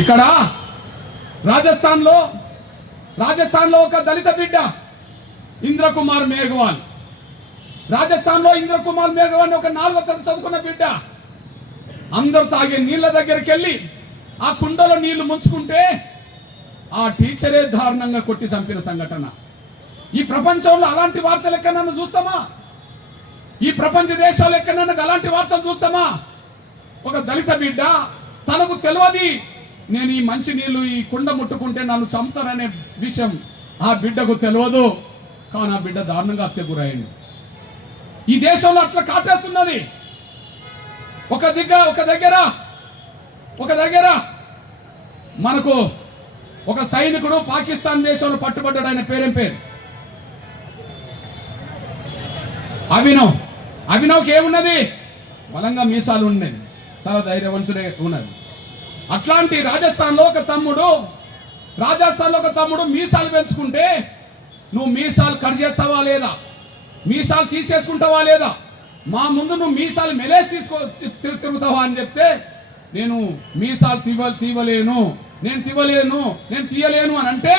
ఇక్కడ రాజస్థాన్లో రాజస్థాన్లో ఒక దళిత బిడ్డ ఇంద్రకుమార్ మేఘవాల్. రాజస్థాన్లో ఇంద్రకుమార్ మేఘవాల్ ఒక నాలుగో తరగతి చదువుకున్న బిడ్డ. అందరు తాగే నీళ్ళ దగ్గరికి వెళ్ళి ఆ కుండలో నీళ్ళు ముంచుకుంటే ఆ టీచరే దారుణంగా కొట్టి చంపిన సంఘటన. ఈ ప్రపంచంలో అలాంటి వార్తలు ఎక్కడన్నా చూస్తామా? ఈ ప్రపంచ దేశాలు ఎక్కడన్నా అలాంటి వార్తలు చూస్తామా? ఒక దళిత బిడ్డ తనకు తెలియదు నేను ఈ మంచి నీళ్ళు ఈ కుండ ముట్టుకుంటే నన్ను చంపుతారనే విషయం ఆ బిడ్డకు తెలియదు. కానీ ఆ బిడ్డ దారుణంగా హత్య గురయ్యండి ఈ దేశంలో అట్లా కాటేస్తున్నది. ఒక దిగ్గ ఒక దగ్గర ఒక దగ్గర మనకు ఒక సైనికుడు పాకిస్తాన్ దేశంలో పట్టుబడ్డాడు. ఆయన పేరేం పేరు? అభినవ్. అభినవ్కి ఏమున్నది? బలంగా మీసాలు ఉన్నది. చాలా ధైర్యవంతుడే ఉన్నది. అట్లాంటి రాజస్థాన్లో ఒక తమ్ముడు రాజస్థాన్లో ఒక తమ్ముడు మీసాలు పెంచుకుంటే నువ్వు మీసాలు కట్ చేస్తావా లేదా? మీసాలు తీసేసుకుంటావా లేదా? మా ముందు నువ్వు మీసాలు మెలేసి తీసుకో తి- తిరుగుతావా అని చెప్తే నేను మీసాలు తీవ తీవలేను నేను తీవలేను నేను తీయలేను అని అంటే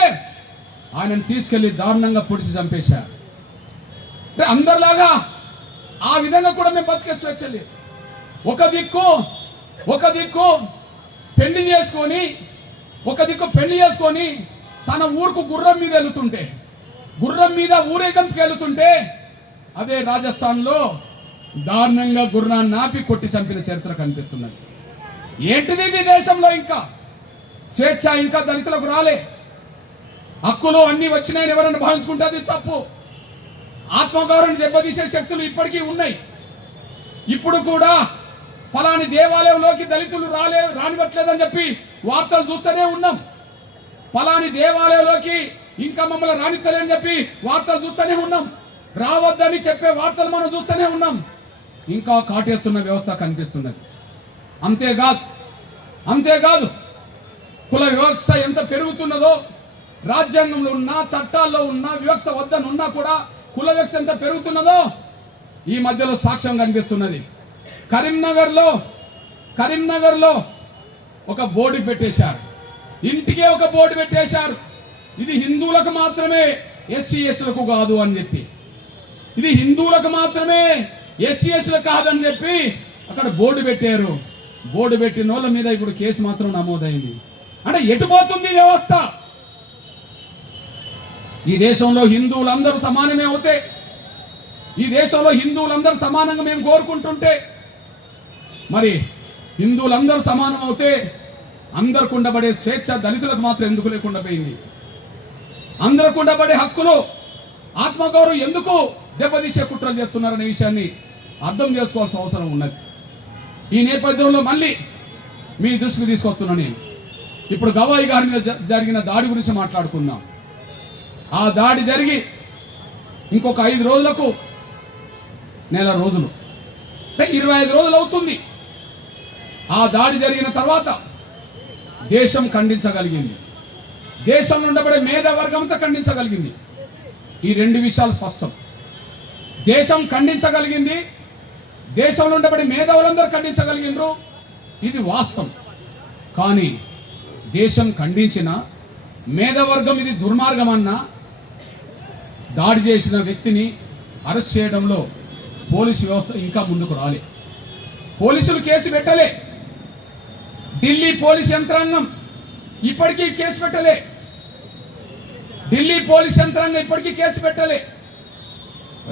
ఆయనను తీసుకెళ్ళి దారుణంగా పొడిచి చంపేశారు అంటే అందరిలాగా ఆ విధంగా కూడా మేము బతికే స్వేచ్ఛ లేదు. ఒక దిక్కు ఒక దిక్కు పెళ్ళి చేసుకొని ఒక దిక్కు పెళ్ళి చేసుకొని తన ఊరుకు గుర్రం మీద వెళ్తుంటే గుర్రం మీద ఊరేగింపుకి వెళుతుంటే అదే రాజస్థాన్లో దారుణంగా గుర్రాన్ని నాపి కొట్టి చంపిన చరిత్ర కనిపిస్తున్నది. ఏంటిది ఇది దేశంలో ఇంకా? స్వేచ్ఛ ఇంకా దళితులకు రాలే. హక్కులు అన్ని వచ్చినాయని ఎవరైనా భావించుకుంటే అది తప్పు. ఆత్మగౌరవాన్ని దెబ్బతీసే శక్తులు ఇప్పటికీ ఉన్నాయి. ఇప్పుడు కూడా ఫలాని దేవాలయంలోకి దళితులు రాలే రానివ్వట్లేదని చెప్పి వార్తలు చూస్తూనే ఉన్నాం. ఫలాని దేవాలయంలోకి ఇంకా మమ్మల్ని రాణిస్తలేని చెప్పి వార్తలు చూస్తూనే ఉన్నాం. రావద్దని చెప్పే వార్తలు మనం చూస్తూనే ఉన్నాం. ఇంకా కాటేస్తున్న వ్యవస్థ కనిపిస్తున్నది. అంతేకాదు అంతేకాదు కుల వివక్ష ఎంత పెరుగుతున్నదో రాజ్యాంగంలో ఉన్న చట్టాల్లో ఉన్న వివక్ష వద్దనున్నా కూడా కుల వివక్ష ఎంత పెరుగుతున్నదో ఈ మధ్యలో సాక్ష్యం కనిపిస్తున్నది. కరీంనగర్లో కరీంనగర్లో ఒక బోర్డు పెట్టేశారు. ఇంటికే ఒక బోర్డు పెట్టేశారు. ఇది హిందువులకు మాత్రమే ఎస్సీ ఎస్టీలకు కాదు అని చెప్పి. ఇది హిందువులకు మాత్రమే ఎస్సీ ఎస్టీలకు కాదని చెప్పి అక్కడ బోర్డు పెట్టారు. బోర్డు పెట్టిన వాళ్ళ మీద ఇప్పుడు కేసు మాత్రం నమోదైంది. అంటే ఎటు పోతుంది వ్యవస్థ? ఈ దేశంలో హిందువులందరూ సమానమే అవుతే ఈ దేశంలో హిందువులందరూ సమానంగా మేము కోరుకుంటుంటే మరి హిందువులందరూ సమానం అవుతే అందరికి ఉండబడే స్వేచ్ఛ దళితులకు మాత్రం ఎందుకు లేకుండా పోయింది? అందరికి ఉండబడే హక్కులు ఆత్మగౌరవం ఎందుకు దెబ్బతీసే కుట్రలు చేస్తున్నారనే విషయాన్ని అర్థం చేసుకోవాల్సిన అవసరం ఉన్నది. ఈ నేపథ్యంలో మళ్ళీ మీ దృష్టికి తీసుకొస్తున్నా నేను. ఇప్పుడు గవాయి గారి మీద జ- జరిగిన దాడి గురించి మాట్లాడుకుందాం. ఆ దాడి జరిగి ఇంకొక ఐదు రోజులకు నెల రోజులు అంటే ఇరవై ఐదు రోజులు అవుతుంది. ఆ దాడి జరిగిన తర్వాత దేశం ఖండించగలిగింది. దేశంలో ఉండబడే మేధావర్గంతో ఖండించగలిగింది. ఈ రెండు విషయాలు స్పష్టం. దేశం ఖండించగలిగింది దేశంలో ఉండబడే మేధావులందరూ ఖండించగలిగినరు ఇది వాస్తవం. కానీ దేశం ఖండించిన మేధవర్గం ఇది దుర్మార్గం అన్న దాడి చేసిన వ్యక్తిని అరెస్ట్ చేయడంలో పోలీసు వ్యవస్థ ఇంకా ముందుకు రాలే. పోలీసులు కేసు పెట్టలే. ఢిల్లీ పోలీస్ యంత్రాంగం ఇప్పటికీ కేసు పెట్టలే. ఢిల్లీ పోలీస్ యంత్రాంగం ఇప్పటికీ కేసు పెట్టలే.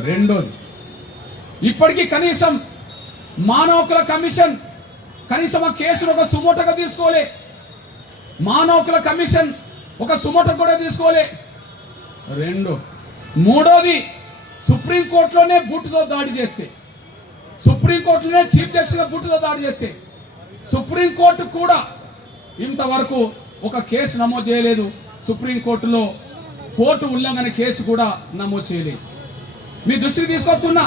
రెండోది ఇప్పటికీ కనీసం మానవకుల కమిషన్ కనీసం ఆ కేసును ఒక సుమోటగా తీసుకోలే. మానవకుల కమిషన్ ఒక సుమోట కూడా తీసుకోలే. రెండు మూడోది సుప్రీంకోర్టులోనే బూటుతో దాడి చేస్తే సుప్రీంకోర్టులోనే చీఫ్ జస్టిస్గా బూటుతో దాడి చేస్తే సుప్రీంకోర్టు కూడా ఇంతవరకు ఒక కేసు నమోదు చేయలేదు. సుప్రీంకోర్టులో కోర్టు ఉల్లంఘన కేసు కూడా నమోదు చేయలేదు. మీ దృష్టికి తీసుకొస్తున్నా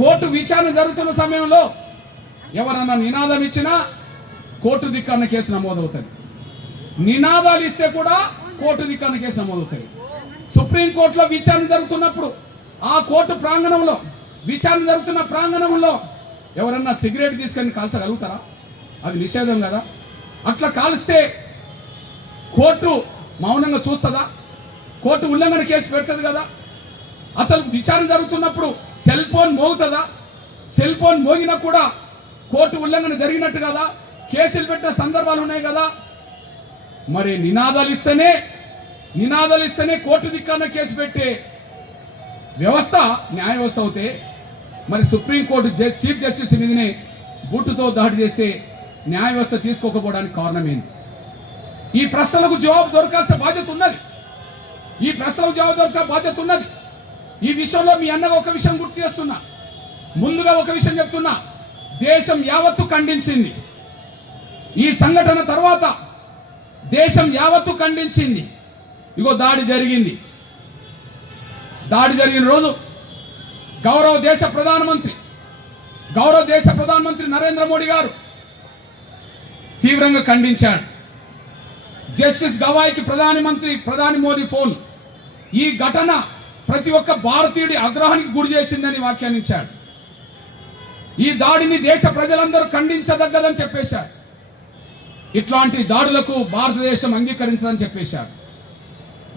కోర్టు విచారణ జరుగుతున్న సమయంలో ఎవరన్నా నినాదం ఇచ్చినా కోర్టు దిక్కన్న కేసు నమోదవుతుంది. నినాదాలు ఇస్తే కూడా కోర్టు దిక్కన్న కేసు నమోదవుతుంది. సుప్రీంకోర్టులో విచారణ జరుగుతున్నప్పుడు ఆ కోర్టు ప్రాంగణంలో విచారణ జరుగుతున్న ప్రాంగణంలో ఎవరన్నా సిగరెట్ తీసుకొని కాల్చగలుగుతారా అది నిషేధం కదా? అట్లా కాల్స్తే కోర్టు మౌనంగా చూస్తుందా? కోర్టు ఉల్లంఘన కేసు పెడుతుంది కదా? అసలు విచారణ జరుగుతున్నప్పుడు సెల్ ఫోన్ మోగుతుందా? సెల్ ఫోన్ మోగినా కూడా కోర్టు ఉల్లంఘన జరిగినట్టు కదా? కేసులు పెట్టిన సందర్భాలు ఉన్నాయి కదా? మరి నినాదాలు ఇస్తేనే నినాదాలు ఇస్తేనే కోర్టు దిక్కన్న కేసు పెట్టే వ్యవస్థ న్యాయ వ్యవస్థ అవుతే మరి సుప్రీంకోర్టు జస్ చీఫ్ జస్టిస్ మీదనే బూటుతో దాడి చేస్తే న్యాయ వ్యవస్థ తీసుకోకపోవడానికి కారణం ఏంది ఈ ప్రశ్నలకు జవాబు దొరకాల్సిన బాధ్యత ఉన్నది. ఈ ప్రశ్నలకు జవాబు దొరకాల్సిన బాధ్యత ఉన్నది. ఈ విషయంలో మీ అన్నగా ఒక విషయం గుర్తు చేస్తున్నా. ముందుగా ఒక విషయం చెప్తున్నా. దేశం యావత్తు ఖండించింది. ఈ సంఘటన తర్వాత దేశం యావత్తు ఖండించింది. ఇగో దాడి జరిగింది. దాడి జరిగిన రోజు గౌరవ దేశ ప్రధానమంత్రి గౌరవ దేశ ప్రధానమంత్రి నరేంద్ర మోడీ గారు తీవ్రంగా ఖండించాడు. జస్టిస్ గవాయికి ప్రధానమంత్రి ప్రధాని మోదీ ఫోన్. ఈ ఘటన ప్రతి ఒక్క భారతీయుడి ఆగ్రహానికి గురి చేసిందని వ్యాఖ్యానించాడు. ఈ దాడిని దేశ ప్రజలందరూ ఖండించదగ్గదని చెప్పేశారు. ఇట్లాంటి దాడులకు భారతదేశం అంగీకరించదని చెప్పేశారు.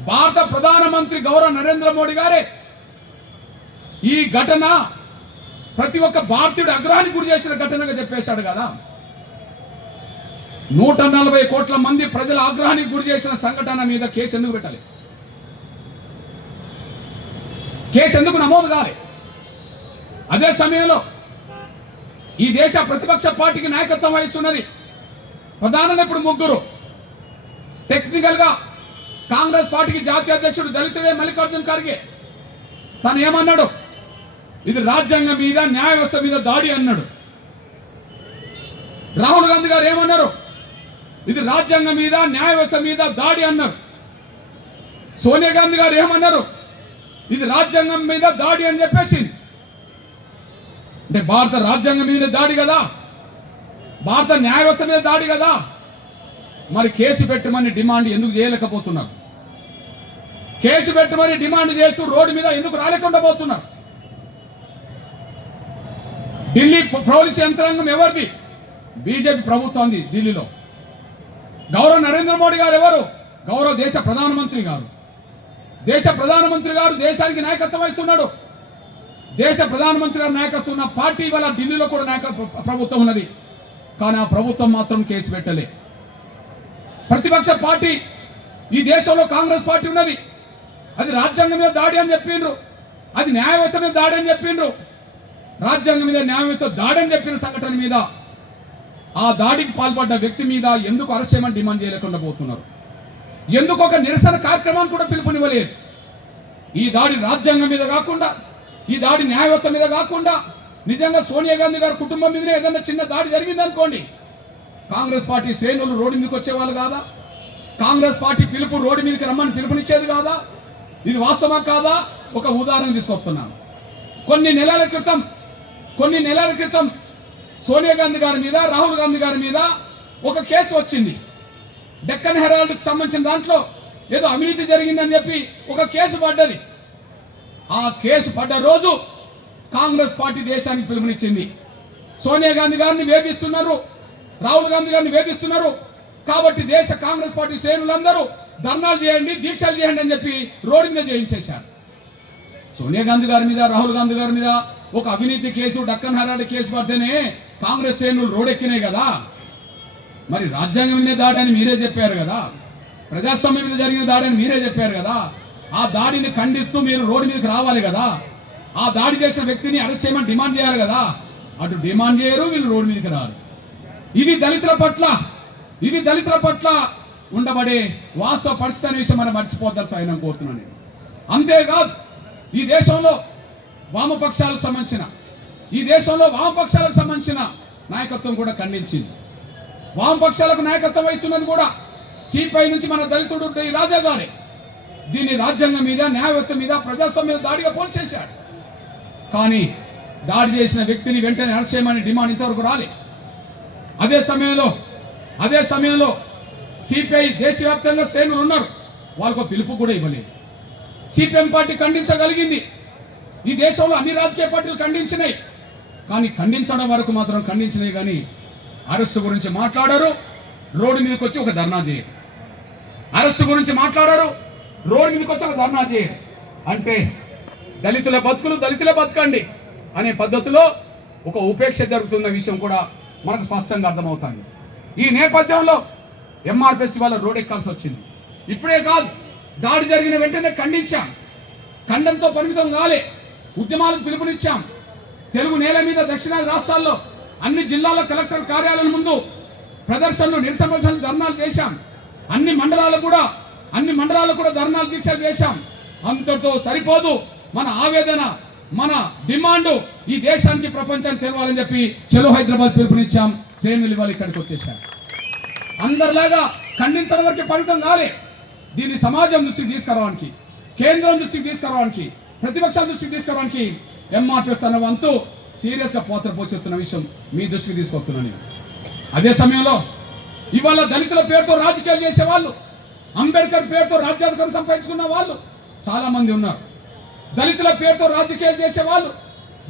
భారత ప్రధానమంత్రి గౌరవ నరేంద్ర మోడీ గారే ఈ ఘటన ప్రతి ఒక్క భారతీయుడి అగ్రహానికి గురి చేసిన ఘటనగా చెప్పేశాడు కదా. నూట నలభై కోట్ల మంది ప్రజల ఆగ్రహానికి గురి చేసిన సంఘటన మీద కేసు ఎందుకు పెట్టాలి? కేసు ఎందుకు నమోదు కాలే? అదే సమయంలో ఈ దేశ ప్రతిపక్ష పార్టీకి నాయకత్వం వహిస్తున్నది ప్రధానంగా ఇప్పుడు ముగ్గురు. టెక్నికల్గా కాంగ్రెస్ పార్టీకి జాతీయ అధ్యక్షుడు దళితుడే మల్లికార్జున ఖర్గే. తను ఏమన్నాడు? ఇది రాజ్యాంగం మీద న్యాయ వ్యవస్థ మీద దాడి అన్నాడు. రాహుల్ గాంధీ గారు ఏమన్నారు? ఇది రాజ్యాంగం మీద న్యాయ వ్యవస్థ మీద దాడి అన్నారు. సోనియా గాంధీ గారు ఏమన్నారు? ఇది రాజ్యాంగం మీద దాడి అని చెప్పేసి. అంటే భారత రాజ్యాంగం మీద దాడి కదా? భారత న్యాయ వ్యవస్థ మీద దాడి కదా? మరి కేసు పెట్టమని డిమాండ్ ఎందుకు చేయలేకపోతున్నారు? కేసు పెట్టమని డిమాండ్ చేస్తూ రోడ్డు మీద ఎందుకు రాలేకుండా పోతున్నారు? ఢిల్లీ పోలీస్ యంత్రాంగం ఎవరిది? బీజేపీ ప్రభుత్వంది ఢిల్లీలో. గౌరవ నరేంద్ర మోడీ గారు ఎవరు? గౌరవ దేశ ప్రధానమంత్రి గారు. దేశ ప్రధానమంత్రి గారు దేశానికి నాయకత్వం వహిస్తున్నాడు. దేశ ప్రధానమంత్రి గారు నాయకత్వం ఉన్న పార్టీ వల్ల ఢిల్లీలో కూడా నాయకత్వ ప్రభుత్వం ఉన్నది. కానీ ఆ ప్రభుత్వం మాత్రం కేసు పెట్టలే. ప్రతిపక్ష పార్టీ ఈ దేశంలో కాంగ్రెస్ పార్టీ ఉన్నది. అది రాజ్యాంగం మీద దాడి అని చెప్పిండ్రు. అది న్యాయవేత్త మీద దాడి అని చెప్పిండ్రు. రాజ్యాంగం మీద న్యాయవేత్త దాడి అని చెప్పిన సంఘటన మీద ఆ దాడికి పాల్పడ్డ వ్యక్తి మీద ఎందుకు అరెస్ట్ చేయమని డిమాండ్ చేయలేకుండా పోతున్నారు? ఎందుకు ఒక నిరసన కార్యక్రమాన్ని కూడా పిలుపునివ్వలేదు? ఈ దాడి రాజ్యాంగం మీద కాకుండా ఈ దాడి న్యాయవేత్త మీద కాకుండా నిజంగా సోనియా గాంధీ గారి కుటుంబం మీదనే ఏదైనా చిన్న దాడి జరిగిందనుకోండి కాంగ్రెస్ పార్టీ శ్రేణులు రోడ్డు మీదకి వచ్చేవాళ్ళు కాదా? కాంగ్రెస్ పార్టీ పిలుపు రోడ్డు మీదకి రమ్మని పిలుపునిచ్చేది కాదా? ఇది వాస్తవం కాదా? ఒక ఉదాహరణ తీసుకొస్తున్నాను. కొన్ని నెలల క్రితం కొన్ని నెలల క్రితం సోనియా గాంధీ గారి మీద రాహుల్ గాంధీ గారి మీద ఒక కేసు వచ్చింది. డెక్కన్ హెరాల్డ్కి సంబంధించిన దాంట్లో ఏదో అవినీతి జరిగిందని చెప్పి ఒక కేసు పడ్డది. ఆ కేసు పడ్డ రోజు కాంగ్రెస్ పార్టీ దేశానికి పిలుపునిచ్చింది. సోనియా గాంధీ గారిని వేధిస్తున్నారు రాహుల్ గాంధీ గారిని వేధిస్తున్నారు. కాబట్టి దేశ కాంగ్రెస్ పార్టీ శ్రేణులందరూ ధర్నాలు చేయండి దీక్షలు చేయండి అని చెప్పి రోడ్డు మీద చేయించేశారు సోనియా గాంధీ గారి మీద రాహుల్ గాంధీ గారి మీద ఒక అవినీతి కేసు డక్కన్ హరాడి కేసు పడితేనే కాంగ్రెస్ శ్రేణులు రోడెక్కినాయి కదా? మరి రాజ్యాంగం మీద దాడి అని మీరే చెప్పారు కదా? ప్రజాస్వామ్యం మీద జరిగిన దాడి అని మీరే చెప్పారు కదా? ఆ దాడిని ఖండిస్తూ మీరు రోడ్డు మీదకి రావాలి కదా? ఆ దాడి చేసిన వ్యక్తిని అరెస్ట్ చేయమని డిమాండ్ చేయాలి కదా? అటు డిమాండ్ చేయరు వీళ్ళు రోడ్డు మీదకి రారు. ఇది దళితుల పట్ల ఇది దళితుల పట్ల ఉండబడే వాస్తవ పరిస్థితి అనే విషయం మనం మర్చిపోతారు ఆయన కోరుతున్నాను నేను. అంతేకాదు ఈ దేశంలో వామపక్షాలకు సంబంధించిన ఈ దేశంలో వామపక్షాలకు సంబంధించిన నాయకత్వం కూడా ఖండించింది. వామపక్షాలకు నాయకత్వం వహిస్తున్నది కూడా సిపిఐ నుంచి మన దళితుడు ఈ రాజా గారే. దీన్ని రాజ్యాంగం మీద న్యాయవ్యవస్థ మీద ప్రజాస్వామ్యం మీద దాడిగా పోల్చేశాడు కానీ దాడి చేసిన వ్యక్తిని వెంటనే అరెస్ట్ చేయమని డిమాండ్ ఇంతవరకు రాలే. అదే సమయంలో అదే సమయంలో సిపిఐ దేశవ్యాప్తంగా శ్రేణులు ఉన్నారు. వాళ్ళకు పిలుపు కూడా ఇవ్వలేదు. సిపిఎం పార్టీ ఖండించగలిగింది. ఈ దేశంలో అన్ని రాజకీయ పార్టీలు ఖండించినాయి. కానీ ఖండించడం వరకు మాత్రం ఖండించినాయి కానీ అరెస్టు గురించి మాట్లాడరు. రోడ్డు మీదకి వచ్చి ఒక ధర్నా చేయరు. అరెస్టు గురించి మాట్లాడారు. రోడ్డు మీదకి వచ్చి ఒక ధర్నా చేయరు. అంటే దళితుల బతుకులు దళితుల బతకండి అనే పద్ధతిలో ఒక ఉపేక్ష జరుగుతున్న విషయం కూడా మనకు స్పష్టంగా అర్థమవుతుంది. ఈ నేపథ్యంలో ఎంఆర్పిఎస్ వాళ్ళ రోడ్ ఎక్కాల్సి వచ్చింది. ఇప్పుడే కాదు దాడి జరిగిన వెంటనే ఖండించాం. ఖండంతో పరిమితం కాలే. ఉద్యమాలకు పిలుపునిచ్చాం. తెలుగు నేల మీద దక్షిణాది రాష్ట్రాల్లో అన్ని జిల్లాల కలెక్టర్ కార్యాలయం ముందు ప్రదర్శనలు నిరసన ప్రదర్శనలు ధర్నాలు చేశాం. అన్ని మండలాలు కూడా అన్ని మండలాలు కూడా ధర్నాలు దీక్షలు చేశాం. అంతటితో సరిపోదు మన ఆవేదన మన డిమాండ్ ఈ దేశానికి ప్రపంచానికి తెలవాలని చెప్పి చెలో హైదరాబాద్ పిలుపునిచ్చాం. శ్రేణులు ఇవాళ ఇక్కడికి వచ్చేసాం అందరిలాగా ఖండించడం వరకే ఫలితం కాలే. దీన్ని సమాజం దృష్టికి తీసుకురావడానికి కేంద్రం దృష్టికి తీసుకురావడానికి ప్రతిపక్షాల దృష్టికి తీసుకురావడానికి ఎంఆర్పిఎస్ తన వంతు సీరియస్గా పాత్ర పోషిస్తున్న విషయం మీ దృష్టికి తీసుకొస్తున్నాను నేను. అదే సమయంలో ఇవాళ దళితుల పేరుతో రాజకీయాలు చేసే వాళ్ళు అంబేద్కర్ పేరుతో రాజ్యాంగం సంపాదించుకున్న వాళ్ళు చాలామంది ఉన్నారు. దళితుల పేరుతో రాజకీయాలు చేసే వాళ్ళు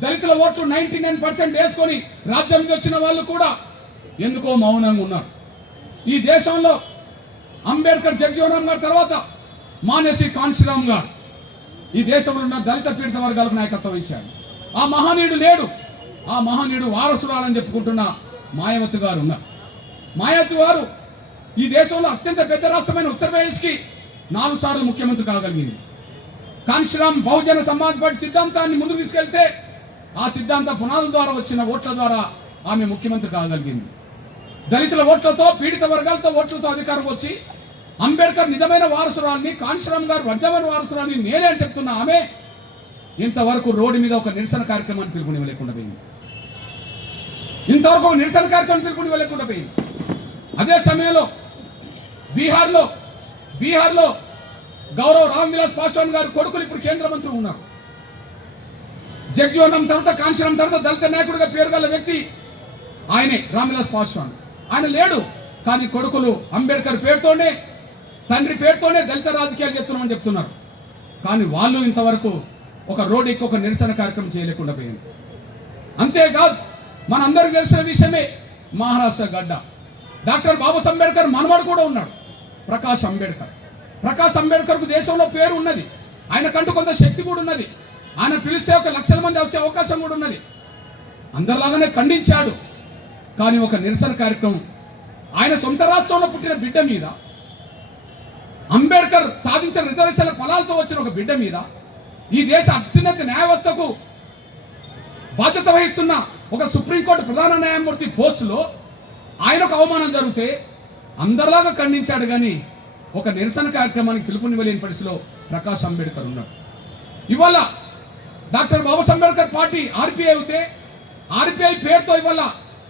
దళితుల ఓట్లు నైంటీ నైన్ పర్సెంట్ వేసుకొని రాజ్యం మీద వచ్చిన వాళ్ళు కూడా ఎందుకో మౌనంగా ఉన్నారు. ఈ దేశంలో అంబేద్కర్ జగజీవన్ గారి తర్వాత మానేసి కాన్శీరామ్ గారు ఈ దేశంలో ఉన్న దళిత పీడిత వర్గాలకు నాయకత్వం ఇచ్చారు. ఆ మహనీయుడు లేడు. ఆ మహనీయుడు వారసురాలని చెప్పుకుంటున్న మాయావతి గారు ఉన్నారు. మాయావతి వారు ఈ దేశంలో అత్యంత పెద్ద రాష్ట్రమైన ఉత్తరప్రదేశ్కి నాలుగు సార్లు ముఖ్యమంత్రి కాగలిగింది. కాన్శ్రామ్ బహుజన సమాజ్ పార్టీ సిద్ధాంతాన్ని ముందుకు తీసుకెళ్తే ఆ సిద్ధాంత పునాదుల ద్వారా వచ్చిన ఓట్ల ద్వారా ఆమె ముఖ్యమంత్రి కాగలిగింది. దళితుల ఓట్లతో పీడిత వర్గాలతో ఓట్లతో అధికారం వచ్చి అంబేద్కర్ నిజమైన వారసురాల్ని కాన్శీరామ్ గారు వజ్రమైన వారసురాల్ని నేనే అని చెప్తున్న ఆమె ఇంతవరకు రోడ్డు మీద ఒక నిరసన కార్యక్రమాన్ని పిలుపునివ్వలేకుండా పోయింది. ఇంతవరకు ఒక నిరసన కార్యక్రమం పిలుపునివ్వలేకుండా పోయింది. అదే సమయంలో బీహార్లో బీహార్లో గౌరవ్ రామ్ విలాస్ పాస్వాన్ గారు కొడుకులు ఇప్పుడు కేంద్ర మంత్రులు ఉన్నారు. జగ్జీవనం తర్వాత కాంశీరామ్ తర్వాత దళిత నాయకుడిగా పేరు గల వ్యక్తి ఆయనే రామ్ విలాస్ పాస్వాన్ ఆయన లేడు కానీ కొడుకులు అంబేద్కర్ పేరుతోనే తండ్రి పేరుతోనే దళిత రాజకీయాలు చెప్తున్నామని చెప్తున్నారు. కానీ వాళ్ళు ఇంతవరకు ఒక రోడ్ ఎక్కువ ఒక నిరసన కార్యక్రమం చేయలేకుండా పోయింది. అంతేకాదు మనందరికీ తెలిసిన విషయమే మహారాష్ట్ర గడ్డ. డాక్టర్ బాబాస్ అంబేద్కర్ మనవడు కూడా ఉన్నాడు. ప్రకాష్ అంబేద్కర్. ప్రకాష్ అంబేద్కర్కు దేశంలో పేరు ఉన్నది. ఆయన కంటూ కొంత శక్తి కూడా ఉన్నది. ఆయన పిలిస్తే ఒక లక్షల మంది వచ్చే అవకాశం కూడా ఉన్నది. అందరిలాగానే ఖండించాడు. కానీ ఒక నిరసన కార్యక్రమం. ఆయన సొంత రాష్ట్రంలో పుట్టిన బిడ్డ మీద అంబేద్కర్ సాధించిన రిజర్వేషన్ల ఫలాలతో వచ్చిన ఒక బిడ్డ మీద ఈ దేశ అత్యున్నత న్యాయవ్యవస్థకు బాధ్యత వహిస్తున్న ఒక సుప్రీంకోర్టు ప్రధాన న్యాయమూర్తి పోస్టులో ఆయనకు అవమానం జరిగితే అందరిలాగా ఖండించాడు కానీ ఒక నిరసన కార్యక్రమానికి పిలుపునివ్వలేని పరిస్థితిలో ప్రకాష్ అంబేద్కర్ ఉన్నాడు. ఇవాళ doctor Babasaheb Ambedkar party RPI అయితే ఆర్పిఐ పేరుతో ఇవాళ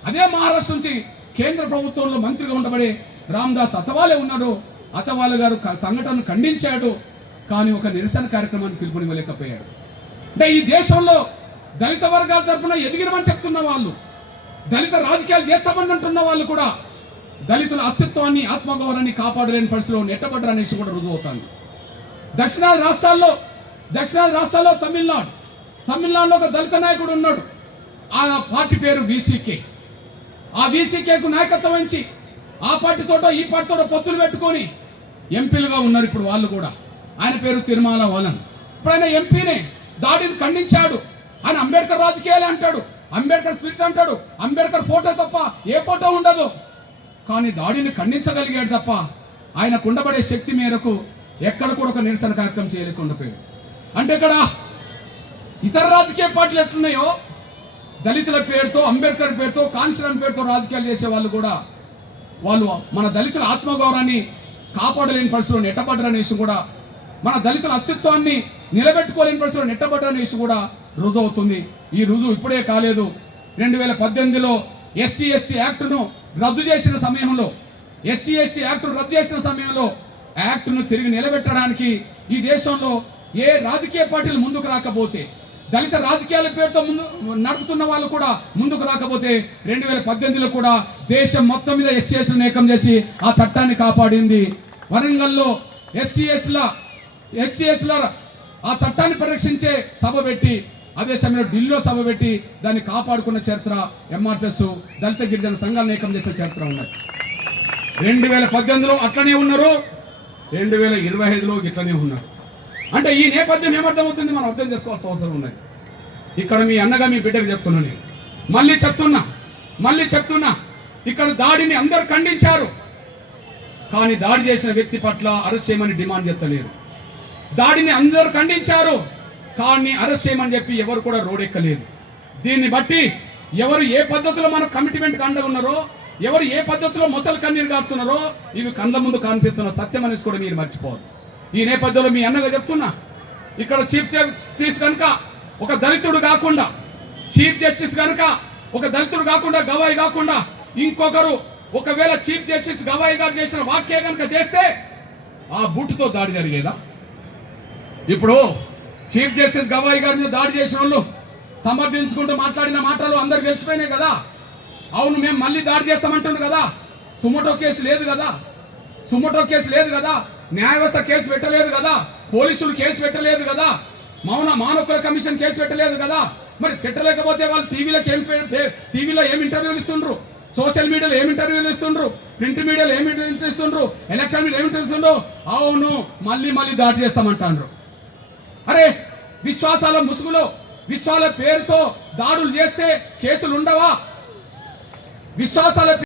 అదే మహారాష్ట్ర నుంచి కేంద్ర ప్రభుత్వంలో మంత్రిగా ఉండబడే రామ్దాస్ అతవాలే ఉన్నాడు. అతవాల గారు క- సంఘటనను ఖండించాడు కానీ ఒక నిరసన కార్యక్రమాన్ని పిలుపునివ్వలేకపోయాడు. అంటే ఈ దేశంలో దళిత వర్గాల తరఫున ఎదిగిరమని చెప్తున్న వాళ్ళు దళిత రాజకీయాలు చేస్తామని అంటున్న వాళ్ళు కూడా దళితుల అస్తిత్వాన్ని ఆత్మగౌరవాన్ని కాపాడలేని పరిస్థితిలో నెట్టబడ్డారు అనేసి కూడా రుజువు దక్షిణాది రాష్ట్రాల్లో దక్షిణాది రాష్ట్రాల్లో తమిళనాడు తమిళనాడులో ఒక దళిత నాయకుడు ఉన్నాడు. ఆ పార్టీ పేరు వీసీకే ఆ వీసీకేకు నాయకత్వం వహించి ఆ పార్టీతోటో ఈ పార్టీతో పొత్తులు పెట్టుకొని ఎంపీలుగా ఉన్నారు ఇప్పుడు వాళ్ళు కూడా. ఆయన పేరు తిరుమల వాలన్. ఇప్పుడు ఆయన ఎంపీనే. దాడిని ఖండించాడు. ఆయన అంబేద్కర్ రాజకీయాలే అంటాడు. అంబేద్కర్ స్పిరిట్ అంటాడు. అంబేద్కర్ ఫోటో తప్ప ఏ ఫోటో ఉండదు. కానీ దాడిని ఖండించగలిగాడు తప్ప ఆయన కుండబడే శక్తి మేరకు ఎక్కడ కూడా ఒక నిరసన కార్యక్రమం చేయలేకుండా పోయాడు అంటే ఇక్కడ ఇతర రాజకీయ పార్టీలు ఎట్లున్నాయో దళితుల పేరుతో అంబేద్కర్ పేరుతో కాన్శీరామ్ పేరుతో రాజకీయాలు చేసే వాళ్ళు కూడా వాళ్ళు మన దళితుల ఆత్మగౌరవాన్ని కాపాడలేని పరిస్థితుల్లో విషయం కూడా మన దళితుల అస్తిత్వాన్ని నిలబెట్టుకోలేని పరిస్థితుల్లో విషయం కూడా రుజువు అవుతుంది ఈ రుజువు ఇప్పుడే కాలేదు. రెండు వేల పద్దెనిమిదిలో ఎస్సీ ఎస్టీ యాక్టును రద్దు చేసిన సమయంలో ఎస్సీ ఎస్టీ యాక్ట్ను రద్దు చేసిన సమయంలో యాక్టును తిరిగి నిలబెట్టడానికి ఈ దేశంలో ఏ రాజకీయ పార్టీలు ముందుకు రాకపోతే దళిత రాజకీయాల పేరుతో ముందు నడుపుతున్న వాళ్ళు కూడా ముందుకు రాకపోతే రెండు వేల పద్దెనిమిదిలో కూడా దేశం మొత్తం మీద ఎస్సీ ఎస్టీలను ఏకం చేసి ఆ చట్టాన్ని కాపాడింది. వరంగల్లో ఎస్సీ ఎస్టీల ఎస్సీ ఎస్టీల ఆ చట్టాన్ని పరిరక్షించే సభ పెట్టి అదే సమయంలో ఢిల్లీలో సభ పెట్టి దాన్ని కాపాడుకున్న చరిత్ర ఎంఆర్పిఎస్ దళిత గిరిజన సంఘాలను ఏకం చేసే చరిత్ర ఉన్నది. రెండు వేల పద్దెనిమిదిలో అట్లనే ఉన్నారు రెండు వేల ఇరవై ఐదులో ఇట్లనే ఉన్నారు. అంటే ఈ నేపథ్యం ఏమర్థమవుతుంది మనం అర్థం చేసుకోవాల్సిన అవసరం ఉన్నది. ఇక్కడ మీ అన్నగా మీ బిడ్డకు చెప్తున్నా నేను. మళ్ళీ చెప్తున్నా మళ్ళీ చెప్తున్నా. ఇక్కడ దాడిని అందరు ఖండించారు. కానీ దాడి చేసిన వ్యక్తి పట్ల అరెస్ట్ చేయమని డిమాండ్ చేస్తలేరు. దాడిని అందరూ ఖండించారు కానీ అరెస్ట్ చేయమని చెప్పి ఎవరు కూడా రోడెక్కలేదు. దీన్ని బట్టి ఎవరు ఏ పద్ధతిలో మన కమిట్మెంట్ అండగా ఉన్నారో ఎవరు ఏ పద్ధతిలో మొసలు కన్నీరు కాస్తున్నారో ఇవి కళ్ళ ముందు కనిపిస్తున్న సత్యం అనేది కూడా మీరు మర్చిపోవద్దు. ఈ నేపథ్యంలో మీ అన్నగా చెప్తున్నా. ఇక్కడ చీఫ్ జస్టిస్ కనుక ఒక దళితుడు కాకుండా చీఫ్ జస్టిస్ కనుక ఒక దళితుడు కాకుండా గవాయి కాకుండా ఇంకొకరు ఒకవేళ చీఫ్ జస్టిస్ గవాయి గారు చేసిన వాక్య కనుక చేస్తే ఆ బూటుతో దాడి జరిగేదా? ఇప్పుడు చీఫ్ జస్టిస్ గవాయి గారి మీద దాడి చేసిన వాళ్ళు సమర్థించుకుంటూ మాట్లాడిన మాటలు అందరు తెలిసిపోయినాయి కదా. అవును మేము మళ్ళీ దాడి చేస్తామంటున్నాం కదా. సుమోటో కేసు లేదు కదా. సుమోటో కేసు లేదు కదా. న్యాయ వ్యవస్థ కేసు పెట్టలేదు కదా? పోలీసులు కేసు పెట్టలేదు కదా? మౌన మానవుల కమిషన్ కేసు పెట్టలేదు కదా? మరి పెట్టలేకపోతే వాళ్ళు టీవీలోకి ఏం టీవీలో ఏం ఇంటర్వ్యూలు ఇస్తుండ్రు? సోషల్ మీడియాలో ఏమి ఇంటర్వ్యూలు ఇస్తుండ్రు? ప్రింట్ మీడియాలో ఏమి ఇంటర్వ్యూ ఇస్తుండ్రు? ఎలక్ట్రానిక్ ఏమి ఇస్తుండ్రు? అవును మళ్ళీ మళ్ళీ దాడి చేస్తామంటాండ్రు. అరే విశ్వాసాల ముసుగులో విశ్వాల పేరుతో దాడులు చేస్తే కేసులు ఉండవా? విశ్వాసాల